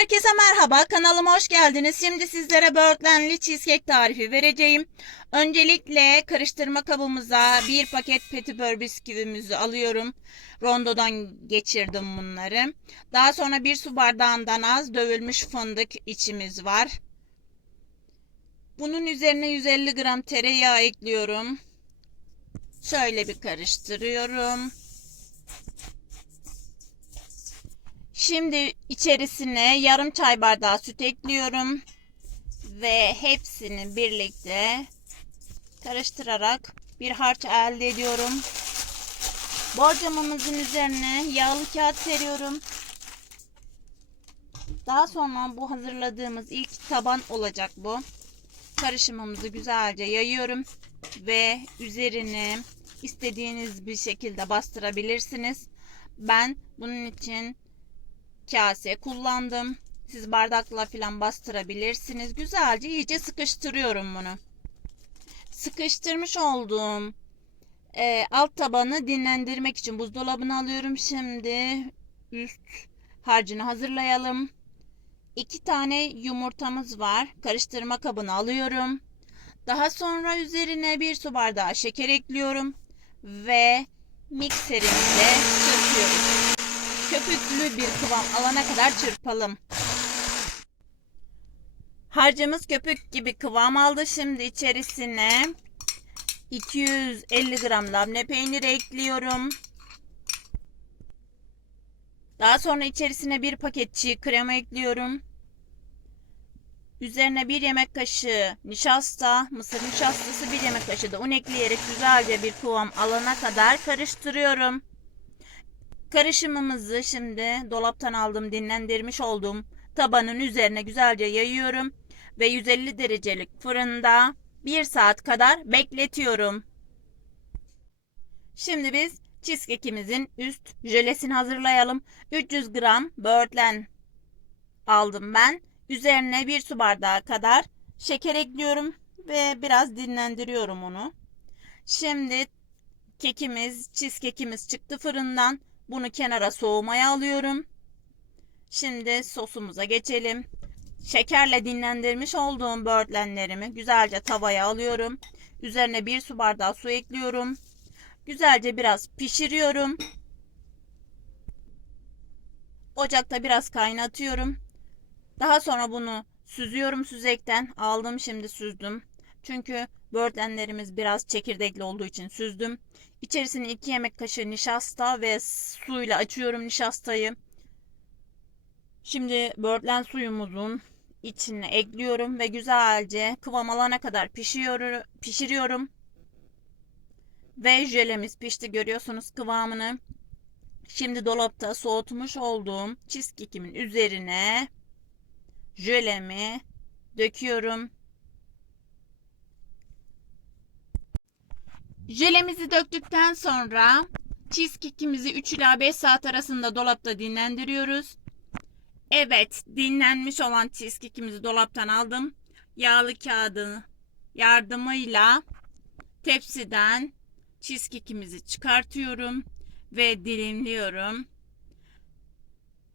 Herkese merhaba, kanalıma hoş geldiniz. Şimdi sizlere böğürtlenli cheesecake tarifi vereceğim. Öncelikle karıştırma kabımıza bir paket petibör bisküvimizi alıyorum. Rondodan geçirdim bunları. Daha sonra bir su bardağından az dövülmüş fındık içimiz var. Bunun üzerine 150 gram tereyağı ekliyorum. Şöyle bir karıştırıyorum. Şimdi içerisine yarım çay bardağı süt ekliyorum. Ve hepsini birlikte karıştırarak bir harç elde ediyorum. Borcamımızın üzerine yağlı kağıt seriyorum. Daha sonra bu hazırladığımız ilk taban olacak bu. Karışımımızı güzelce yayıyorum ve üzerine istediğiniz bir şekilde bastırabilirsiniz. Ben bunun için kase kullandım. Siz bardakla falan bastırabilirsiniz. Güzelce iyice sıkıştırıyorum bunu. Sıkıştırmış olduğum e, alt tabanı dinlendirmek için buzdolabına alıyorum. Şimdi üst harcını hazırlayalım. İki tane yumurtamız var. Karıştırma kabını alıyorum. Daha sonra üzerine bir su bardağı şeker ekliyorum ve çırpıyorum köpüklü bir kıvam alana kadar çırpalım. Harcımız köpük gibi kıvam aldı. Şimdi içerisine 250 gram labne peyniri ekliyorum. Daha sonra içerisine bir paket çiğ krema ekliyorum. Üzerine bir yemek kaşığı nişasta, mısır nişastası, bir yemek kaşığı da un ekleyerek güzelce bir kıvam alana kadar karıştırıyorum. Karışımımızı şimdi dolaptan aldım dinlendirmiş olduğum tabanın üzerine güzelce yayıyorum ve 150 derecelik fırında 1 saat kadar bekletiyorum. Şimdi biz cheesecake'imizin üst jölesini hazırlayalım. 300 gram böğürtlen aldım ben. Üzerine bir su bardağı kadar şeker ekliyorum ve biraz dinlendiriyorum onu. Şimdi kekimiz, cheesecake'imiz çıktı fırından. Bunu kenara soğumaya alıyorum. Şimdi sosumuza geçelim. Şekerle dinlendirmiş olduğum böğürtlenlerimi güzelce tavaya alıyorum. Üzerine bir su bardağı su ekliyorum. Güzelce biraz pişiriyorum. Ocakta biraz kaynatıyorum. Daha sonra bunu süzüyorum süzekten. Aldım şimdi süzdüm. Çünkü böğürtlenlerimiz biraz çekirdekli olduğu için süzdüm. İçerisine 2 yemek kaşığı nişasta ve suyla açıyorum nişastayı. Şimdi böğürtlen suyumuzun içine ekliyorum ve güzelce kıvam alana kadar pişiyor, pişiriyorum. Ve jölemiz pişti görüyorsunuz kıvamını. Şimdi dolapta soğutmuş olduğum cheesecake'imin üzerine jölemi döküyorum. Jölemizi döktükten sonra cheesecake'imizi 3 ila 5 saat arasında dolapta dinlendiriyoruz. Evet, dinlenmiş olan cheesecake'imizi dolaptan aldım. Yağlı kağıdı yardımıyla tepsiden cheesecake'imizi çıkartıyorum ve dilimliyorum.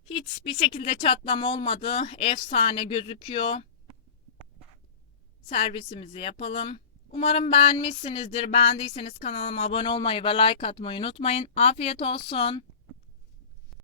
Hiçbir şekilde çatlama olmadı. Efsane gözüküyor. Servisimizi yapalım. Umarım beğenmişsinizdir. Beğendiyseniz kanalıma abone olmayı ve like atmayı unutmayın. Afiyet olsun.